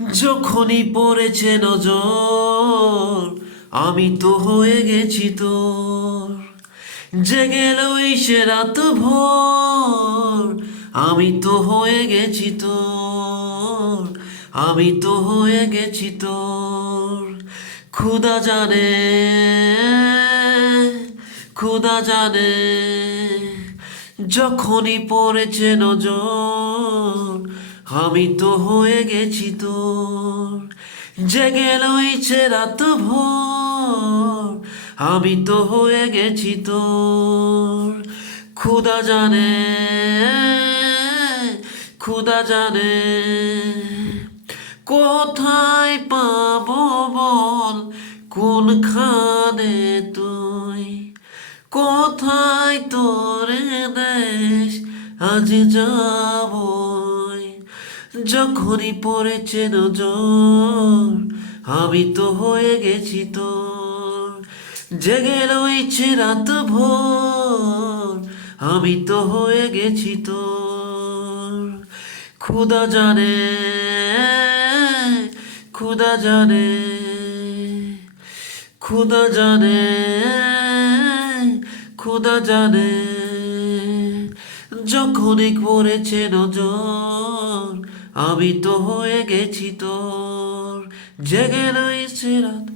যখনই পড়েছে নজর আমি তো হয়ে গেছি তোর। জেগে ওই সে রাত ভোর আমি তো হয়ে গেছি তোর। আমি তো হয়ে গেছি তোর। খুদা জানে, খুদা জানে, যখনই পড়েছে নজর আমি তো হয়ে গেছি তোর। জেগে রয়েছে রাত ভোর আমি তো হয়ে গেছি তোর। খুদা জানে, খুদা জানে, কোথায় পাবো বল কোনখানে তুই। কোথায় তোরে দেশ আজ যাবই। যখনই পড়েছে নজর আমি তো হয়ে গেছি তোর। জেগে রয়েছে রাত ভোর আমি তো হয়ে গেছি তোর। খুদা জানে, খুদা জানে, খুদা জানে, খুদা জানে, যখনই পড়েছে নজর আমি তো হয়ে গেছি তোর। জেগে রয়েছে রাত